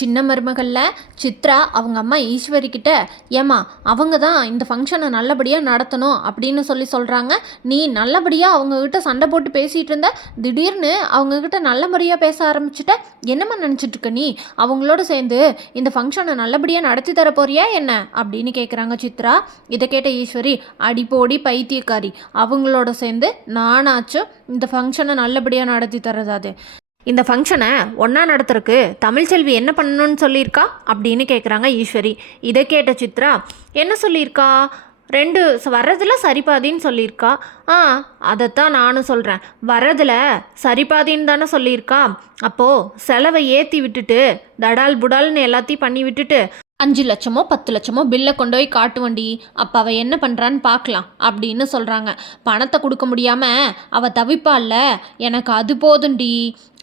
சின்ன மருமகளில் சித்ரா அவங்க அம்மா ஈஸ்வரி கிட்ட, ஏம்மா அவங்க தான் இந்த ஃபங்க்ஷனை நல்லபடியாக நடத்தணும் அப்படின்னு சொல்கிறாங்க. நீ நல்லபடியாக அவங்கக்கிட்ட சண்டை போட்டு பேசிகிட்டு இருந்த, திடீர்னு அவங்கக்கிட்ட நல்ல முறையாக பேச ஆரம்பிச்சிட்ட. என்னம்மா நினச்சிட்ருக்க நீ? அவங்களோட சேர்ந்து இந்த ஃபங்க்ஷனை நல்லபடியாக நடத்தி தர போறியா என்ன அப்படின்னு கேட்குறாங்க சித்ரா. இதை கேட்ட ஈஸ்வரி, அடிப்போடி பைத்தியக்காரி, அவங்களோட சேர்ந்து நானாச்சும் இந்த ஃபங்க்ஷனை நல்லபடியாக நடத்தி தரதாது. இந்த ஃபங்க்ஷனை ஒன்றா நடத்துறதுக்கு தமிழ்ச்செல்வி என்ன பண்ணணும்னு சொல்லியிருக்கா அப்படின்னு கேட்குறாங்க ஈஸ்வரி. இதை கேட்ட சித்ரா, என்ன சொல்லியிருக்கா? ரெண்டு வர்றதில் சரிபாதின்னு சொல்லியிருக்கா. அதைத்தான் நானும் சொல்கிறேன். வர்றதில் சரிபாதின்னு தானே சொல்லியிருக்கா. அப்போது செலவை ஏற்றி விட்டுட்டு தடால் புடால்னு எல்லாத்தையும் பண்ணி விட்டுட்டு 5 லட்சமோ 10 லட்சமோ பில்லை கொண்டு போய் காட்டுவண்டி, அப்போ அவள் என்ன பண்ணுறான்னு பார்க்கலாம் அப்படின்னு சொல்கிறாங்க. பணத்தை கொடுக்க முடியாமல் அவள் தவிப்பாள்ல, எனக்கு அது போதுண்டி,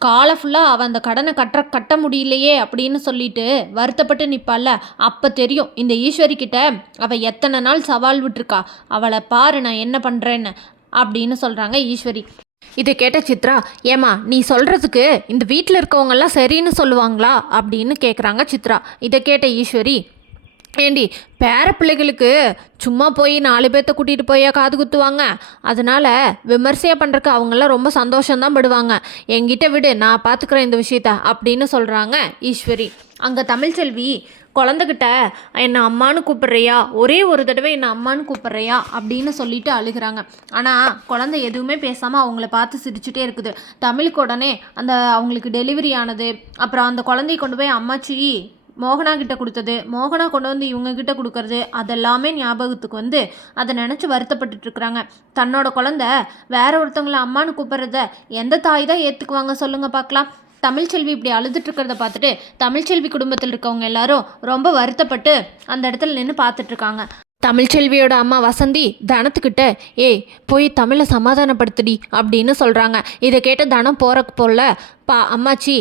காலை ஃபுல்லாக அவள் அந்த கடனை கட்ட முடியலையே அப்படின்னு சொல்லிட்டு வருத்தப்பட்டு நிற்பாள்ல, அப்போ தெரியும் இந்த ஈஸ்வரி கிட்ட அவள் எத்தனை நாள் சவால் விட்டுருக்கா. அவளை பாரு நான் என்ன பண்ணுறேன்னு அப்படின்னு சொல்கிறாங்க ஈஸ்வரி. இதை கேட்ட சித்ரா, ஏம்மா நீ சொல்கிறதுக்கு இந்த வீட்டில் இருக்கவங்கெல்லாம் சரின்னு சொல்லுவாங்களா அப்படின்னு கேட்குறாங்க சித்ரா. இதை கேட்ட ஈஸ்வரி, ஏண்டி பேர பிள்ளைகளுக்கு சும்மா போய் 4 பேர்த்த கூட்டிகிட்டு போய் காது குத்துவாங்க? அதனால் விமர்சையாக பண்ணுறக்கு அவங்களாம் ரொம்ப சந்தோஷம்தான் படுவாங்க. என்கிட்ட விடு, நான் பார்த்துக்குறேன் இந்த விஷயத்த அப்படின்னு சொல்கிறாங்க ஈஸ்வரி. அங்கே தமிழ்ச்செல்வி குழந்தைகிட்ட என்னை அம்மானு கூப்பிட்றியா, ஒரே ஒரு தடவை என்னை அம்மானு கூப்பிட்றியா அப்படின்னு சொல்லிட்டு அழுகிறாங்க. ஆனால் குழந்தை எதுவுமே பேசாமல் அவங்கள பார்த்து சிரிச்சுட்டே இருக்குது. தமிழுக்கு உடனே அந்த அவங்களுக்கு டெலிவரி ஆனது, அப்புறம் அந்த குழந்தைய கொண்டு போய் அம்மாச்சி மோகனா கிட்ட கொடுத்தது, மோகனா கொண்டு வந்து இவங்க கிட்ட கொடுக்கறது, அதெல்லாமே ஞாபகத்துக்கு வந்து அதை நினச்சி வருத்தப்பட்டுட்டு இருக்கிறாங்க. தன்னோட குழந்தை வேற ஒருத்தவங்களை அம்மானு கூப்பிட்றத எந்த தாய் தான் ஏற்றுக்குவாங்க சொல்லுங்கள் பார்க்கலாம். தமிழ்ச்செல்வி இப்படி அழுதுட்டு இருக்கிறத பார்த்துட்டு தமிழ்ச்செல்வி குடும்பத்தில் இருக்கவங்க எல்லாரும் ரொம்ப வருத்தப்பட்டு அந்த இடத்துல நின்று பார்த்துட்ருக்காங்க. தமிழ்ச்செல்வியோட அம்மா வசந்தி தனத்துக்கிட்ட, ஏய் போய் தமிழை சமாதானப்படுத்துடி அப்படின்னு சொல்கிறாங்க. இதை கேட்ட தனம் போகிறக்கு போல, அம்மாச்சி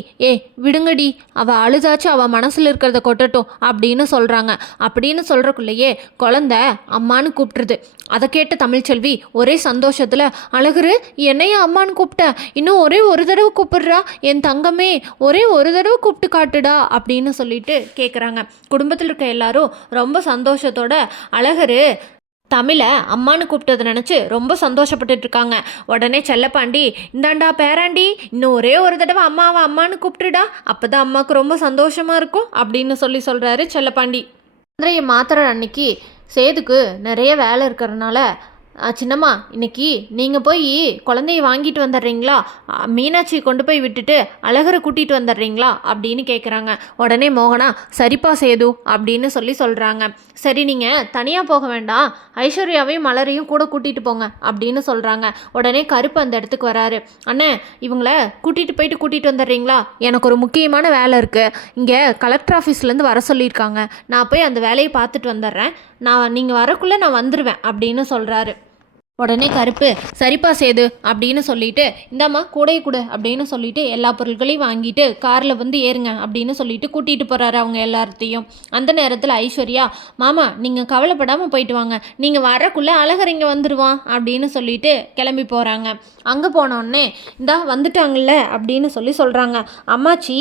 விடுங்கடி, அவள் அழுதாச்சும் அவள் மனசில் இருக்கிறத கொட்டட்டும் அப்படின்னு சொல்கிறாங்க. அப்படின்னு சொல்கிறக்குள்ளேயே குழந்த அம்மானு கூப்பிட்டுருது. அதை கேட்ட தமிழ்ச்செல்வி ஒரே சந்தோஷத்தில், அழகுரு என்னையா அம்மானு கூப்பிட்ட, இன்னும் ஒரே ஒரு தடவை கூப்பிடுறா என் தங்கமே, ஒரே ஒரு தடவை கூப்பிட்டு காட்டுடா அப்படின்னு சொல்லிட்டு கேட்குறாங்க. குடும்பத்தில் இருக்க எல்லாரும் ரொம்ப சந்தோஷத்தோட அழகரு தமிழை அம்மானு கூப்பிட்டதை நினச்சி ரொம்ப சந்தோஷப்பட்டுட்டு இருக்காங்க. உடனே செல்லப்பாண்டி, இந்தாண்டா பேராண்டி, இன்னும் ஒரே ஒரு தடவை அம்மாவை அம்மானு கூப்பிட்டுடா, அப்போ தான் அம்மாவுக்கு ரொம்ப சந்தோஷமாக இருக்கும் அப்படின்னு சொல்கிறாரு செல்லப்பாண்டி. சந்திரையை மாத்திர அன்னைக்கு சேதுக்கு நிறைய வேலை இருக்கிறதுனால, சின்னம்மா இன்னைக்கு நீங்கள் போய் குழந்தைய வாங்கிட்டு வந்துடுறீங்களா, மீனாட்சி கொண்டு போய் விட்டுட்டு அழகரை கூட்டிகிட்டு வந்துடுறீங்களா அப்படின்னு கேட்குறாங்க. உடனே மோகனா, சரிப்பா சேது அப்படின்னு சொல்கிறாங்க. சரி நீங்கள் தனியாக போக வேண்டாம், ஐஸ்வர்யாவையும் மலரையும் கூட கூட்டிகிட்டு போங்க அப்படின்னு சொல்கிறாங்க. உடனே கருப்பு அந்த இடத்துக்கு வராரு. அண்ணே இவங்கள கூட்டிகிட்டு வந்துடுறீங்களா, எனக்கு ஒரு முக்கியமான வேலை இருக்குது, இங்கே கலெக்டர் ஆஃபீஸ்லேருந்து வர சொல்லியிருக்காங்க, நான் போய் அந்த வேலையை பார்த்துட்டு வந்துடுறேன், நீங்கள் வரக்குள்ளே நான் வந்துடுவேன் அப்படின்னு சொல்கிறாரு. உடனே கருப்பு, சரிப்பா சேது அப்படின்னு சொல்லிட்டு, இந்தாம்மா கூடைய கொடு அப்படின்னு சொல்லிட்டு எல்லா பொருட்களையும் வாங்கிட்டு காரில் வந்து ஏறுங்க அப்படின்னு சொல்லிட்டு கூட்டிகிட்டு போகிறாரு அவங்க எல்லாத்தையும். அந்த நேரத்தில் ஐஸ்வர்யா, மாமா நீங்கள் கவலைப்படாமல் போயிட்டு வாங்க, நீங்கள் வரக்குள்ளே அழகர் இங்கே வந்துடுவான் அப்படின்னு சொல்லிட்டு கிளம்பி போகிறாங்க. அங்கே போனோடனே இந்தா வந்துட்டாங்கல்ல அப்படின்னு சொல்கிறாங்க. அம்மாச்சி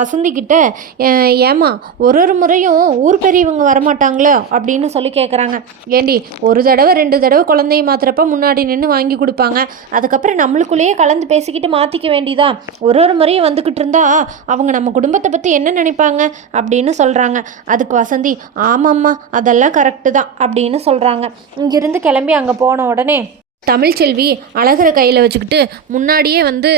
வசந்தி கிட்ட, ஏமா ஒரு முறையும் ஊர் பெரியவங்க வரமாட்டாங்களோ அப்படின்னு கேட்குறாங்க. ஏண்டி ஒரு தடவை 2 தடவை குழந்தைய மாத்திரப்ப முன்னாடி நின்று வாங்கி கொடுப்பாங்க, அதுக்கப்புறம் நம்மளுக்குள்ளேயே கலந்து பேசிக்கிட்டு மாற்றிக்க வேண்டியதா, ஒரு முறையும் வந்துக்கிட்டு இருந்தா அவங்க நம்ம குடும்பத்தை பற்றி என்ன நினைப்பாங்க அப்படின்னு சொல்கிறாங்க. அதுக்கு வசந்தி, ஆமாம்மா அதெல்லாம் கரெக்டு தான் அப்படின்னு சொல்கிறாங்க. இங்கிருந்து கிளம்பி அங்கே போன உடனே தமிழ்ச்செல்வி அழகரை கையில் வச்சுக்கிட்டு முன்னாடியே வந்து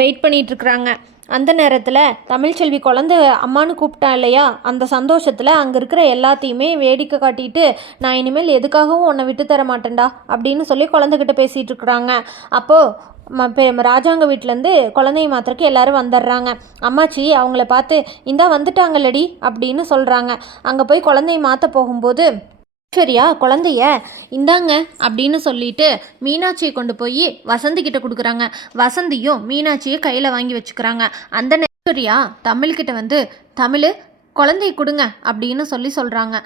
வெயிட் பண்ணிகிட்ருக்குறாங்க. அந்த நேரத்தில் தமிழ்ச்செல்வி குழந்தை அம்மானு கூப்பிட்டா இல்லையா, அந்த சந்தோஷத்தில் அங்கே இருக்கிற எல்லாத்தையுமே வேடிக்கை காட்டிட்டு, நான் இனிமேல் எதுக்காகவும் உன்னை விட்டு தர மாட்டேன்டா அப்படின்னு குழந்தைகிட்ட பேசிகிட்டு இருக்கிறாங்க. அப்போது ராஜாங்க வீட்டிலேருந்து குழந்தைய மாத்திரக்கு எல்லோரும் வந்துடுறாங்க. அம்மாச்சி அவங்கள பார்த்து, இந்தா வந்துட்டாங்கல்லடி அப்படின்னு சொல்கிறாங்க. அங்கே போய் குழந்தைய மாற்ற போகும்போது ஐஸ்வர்யா குழந்தைய இந்தாங்க அப்படின்னு சொல்லிட்டு மீனாட்சியை கொண்டு போய் வசந்தி கிட்ட கொடுக்குறாங்க. வசந்தியும் மீனாட்சியை கையில் வாங்கி வச்சுக்கிறாங்க. அந்த ஐஸ்வர்யா தமிழ்கிட்ட வந்து, தமிழ் குழந்தைய கொடுங்க அப்படின்னு சொல்கிறாங்க.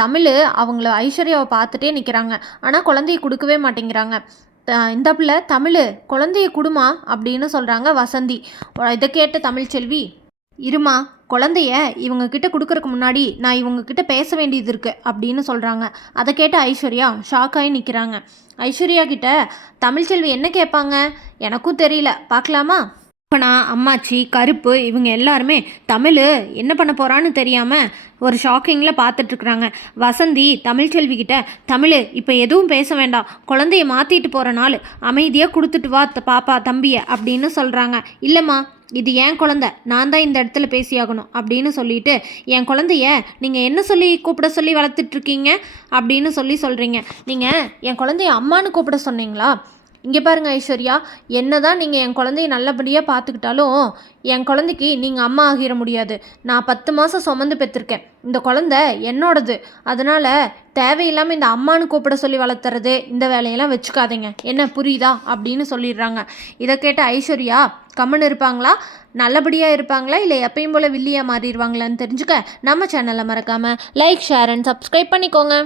தமிழ் அவங்கள ஐஸ்வர்யாவை பார்த்துட்டே நிற்கிறாங்க. ஆனால் குழந்தைய கொடுக்கவே மாட்டேங்கிறாங்க. இந்த பிள்ளை தமிழ் குழந்தைய கொடுமா அப்படின்னு சொல்கிறாங்க வசந்தி. இதை கேட்ட தமிழ்ச்செல்வி, இருமா, குழந்தைய இவங்க கிட்ட கொடுக்கறக்கு முன்னாடி நான் இவங்க கிட்ட பேச வேண்டியது இருக்குது அப்படின்னு சொல்கிறாங்க. அதை கேட்ட ஐஸ்வர்யா ஷாக் ஆகி நிற்கிறாங்க. ஐஸ்வர்யா கிட்ட தமிழ்ச்செல்வி என்ன கேட்பாங்க எனக்கும் தெரியல, பார்க்கலாமா? அப்பனா அம்மாச்சி கருப்பு இவங்க எல்லாருமே தமிழ் என்ன பண்ண போகிறான்னு தெரியாமல் ஒரு ஷாக்கிங்கில் பார்த்துட்ருக்குறாங்க. வசந்தி தமிழ்ச்செல்வி கிட்ட தமிழ் இப்போ எதுவும் பேச வேண்டாம், குழந்தைய மாற்றிட்டு போகிற நாள், அமைதியாக கொடுத்துட்டு வா பாப்பா தம்பியை அப்படின்னு சொல்கிறாங்க. இல்லைம்மா, இது என் குழந்தை, நான் தான் இந்த இடத்துல பேசியாகணும் அப்படின்னு சொல்லிட்டு என் குழந்தைய நீங்கள் என்ன சொல்லி கூப்பிட சொல்லி வளர்த்துட்ருக்கீங்க அப்படின்னு சொல்கிறீங்க. நீங்கள் என் குழந்தைய அம்மானு கூப்பிட சொன்னீங்களா? இங்கே பாருங்க ஐஸ்வர்யா, என்ன தான் நீங்கள் என் குழந்தைய நல்லபடியாக பார்த்துக்கிட்டாலும் என் குழந்தைக்கு நீங்கள் அம்மா ஆகிட முடியாது. நான் 10 மாதம் சுமந்து பெற்றிருக்கேன். இந்த குழந்தை என்னோடது. அதனால் தேவையில்லாமல் இந்த அம்மானு கூப்பிட சொல்லி வளர்த்துறது இந்த வேலையெல்லாம் வச்சுக்காதீங்க, என்ன புரியுதா அப்படின்னு சொல்லிடுறாங்க. இதை கேட்ட ஐஸ்வர்யா கம்முன்னு இருப்பாங்களா, நல்லபடியாக இருப்பாங்களா, இல்லை எப்பயும் போல் வில்லியாக மாறிடுவாங்களான்னு தெரிஞ்சுக்க நம்ம சேனலை மறக்காமல் லைக், ஷேர் அண்ட் சப்ஸ்கிரைப் பண்ணிக்கோங்க.